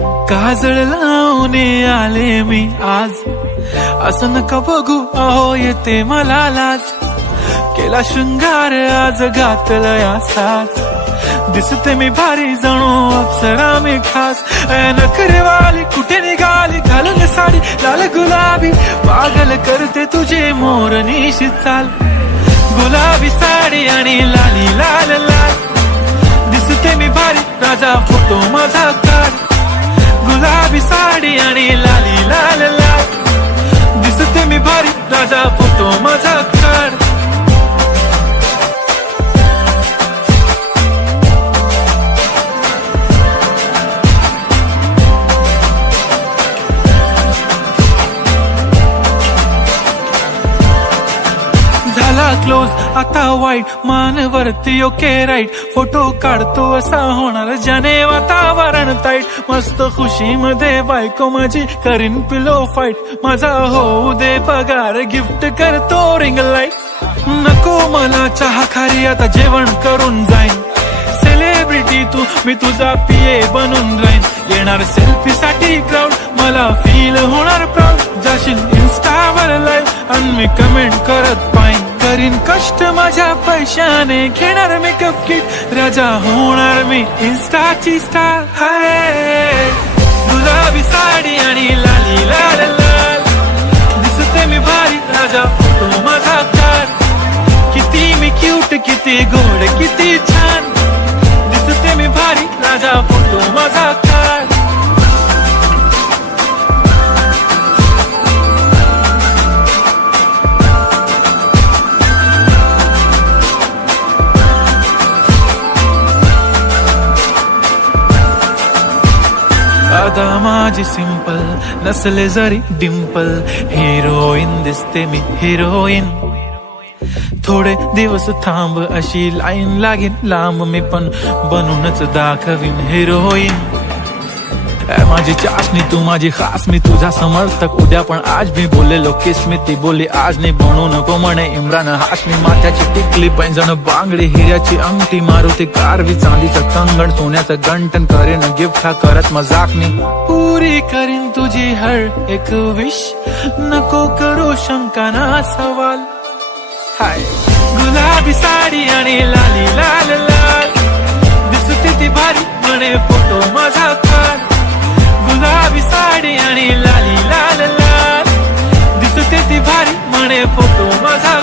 काजळ लावून आले मी आज, असं नका बघू अहो येते मला लाज. केला शृंगार आज घातलंय असाच, दिसते मी भारी जणू अप्सरा मी खास. नखरेवाली कुठे निघाली घालून साडी लाल गुलाबी, पागल करते तुझे मोरनीशी चाल. गुलाबी साडी आणि लाली लाल लाल, दिसते मी भारी राजा फोटो माझा काढ. गुलाबी साडी आणि लाली लाल लाल, दिसते मी भारी राजा फोटो माझा काढ. झाला क्लोज आता वाईट, मानवरती ओके राईट. फोटो काढतो असा होणार ज्याने वातावरण ताईट. मस्त खुशी मध्ये बायको माझी करीन पिलो फाईट. माझा होऊ दे पगार गिफ्ट करतो रिंग लाईट. नको मला चहा खारी आता जेवण करून जाईन. सेलिब्रिटी तू मी तुझा पिये बनून राहीन. येणार सेल्फी साठी क्राऊड मला फील होणार प्राऊड. जाशील इन्स्टावर लाईव्ह आणि मी कमेंट करत पाईन. करीन कष्ट माझ्या पैशाने घेणार मेकअप किट. राजा होणार मी इन्स्टाची स्टार. हाय गुलाबी साडी आणि लाली लाल लाल, दिसते मी भारी राजा फोटो माझा काढ. किती मी क्यूट किती गोड किती छान, दिसते मी भारी राजा फोटो माझा काढ. आता माझी सिंपल नसले जरी डिंपल, हिरोईन दिसते मी हिरोईन. थोडे दिवस थांब अशी लाईन लागेल लांब, मी पण बनूनच दाखवीन हिरोईन. माझी चाशनी तू माझी खास, मी तुझा समर्थक उद्या पण आज. मी बोललेलो किस मी ती बोली आज नाही. बनू नको म्हणे इम्रान हाशमी. माथ्याची टिकली पैंजण बांगडी, हिऱ्याची अंगठी, मारुती कारवी, चांदीचं कंगण, सोन्याचं गंटन. करीन गिफ्ट हा करत मजाकनी. पुरी करीन तुझी हर एक विश, नको करू शंका ना सवाल. हाय गुलाबी साडी आणि लाली लाल लाल, दिसते ती भारी म्हणे फोटो माझा काढ. गुलाबी साडी आणि लाली लाल लाल, दिसते ती भारी म्हणे फोटो माझा.